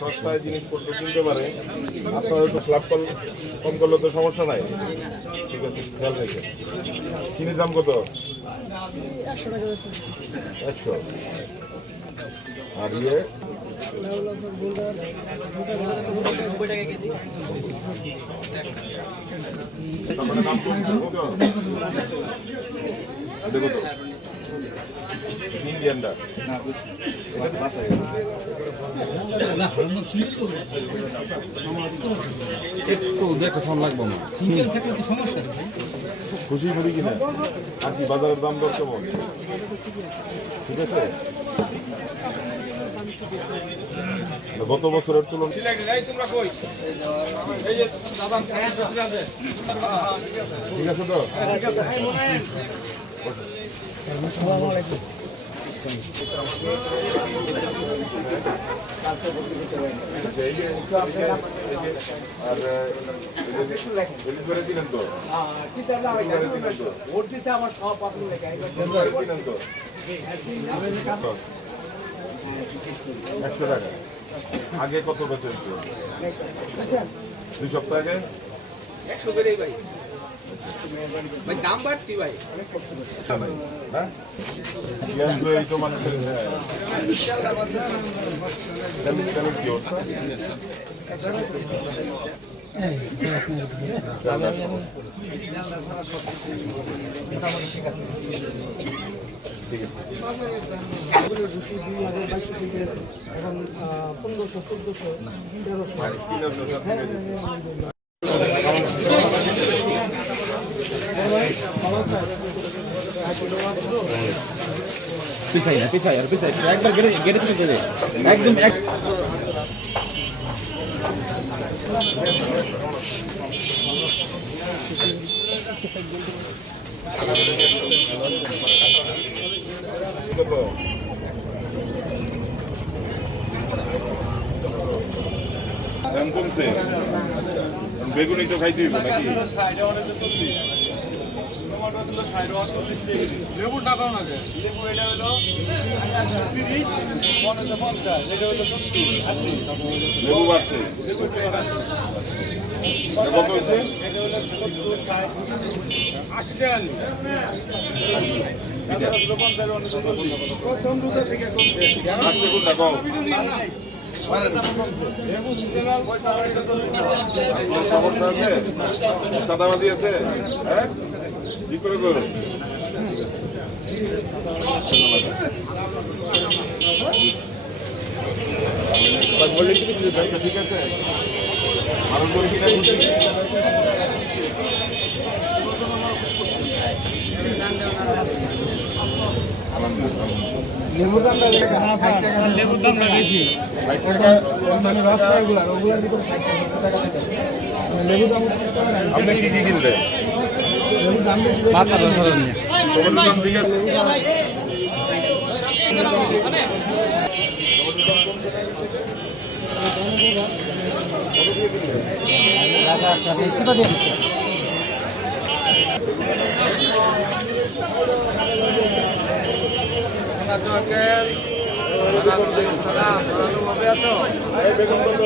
সস্তায় জিনিসপত্র কিনতে পারে, আপনারা একটু লাভ কম করলে তো সমস্যা নাই। ঠিক আছে, খেয়াল রেখে। চিনির দাম কত? 100। আর ইয়ে ইন্ডিয়ানটা একটু দেখে ফোন লাগবে না, সিঙ্গেল থাকলে তো সমস্যা নেই। খুশি করি কিনা আর কি বাজারের দাম দর কেমন? ঠিক আছে, গত বছরের তুলনায় ঠিক আছে তো? একশো টাকা আগে কত বেতন? 2 সপ্তাহ আগে 100 করেই ভাই। ভাই দাম বাড়তি ভাই, অনেক কষ্ট করছে। হ্যাঁ এই তো মানুষের কি অবস্থা? ঠিক আছে, এখন 1500 1400 পিছাই না, পিছাই আর পিছাই, একবার গেড়ে গেড়ে তুলে দেবে একদম এক। দাম কমছে। বেগুনি তো খাইতে হইব নাকি? লেবু টাকা না যে লেবু এটা হলো 30 50 এটা হলো 70 80 লেবু বাড়ছে। কত হয়েছে? এটা হলো 70 60 80 টাকা নি। প্রথম দুটো থেকে কমছে। আসছে কোনটা কম? সমস্যা আছে? চাঁদাবাজি আছে? হ্যাঁ কি করে করো? ঠিক আছে, আরো করে কিনা খুশি? লেবুর দামটা বেশি। আপনি কি কি কিনলেন? মাথাটা ধরে নিয়ে টমেটোর দাম ঠিক আছে? চিপা দিয়ে দিচ্ছে। বেগুন কত?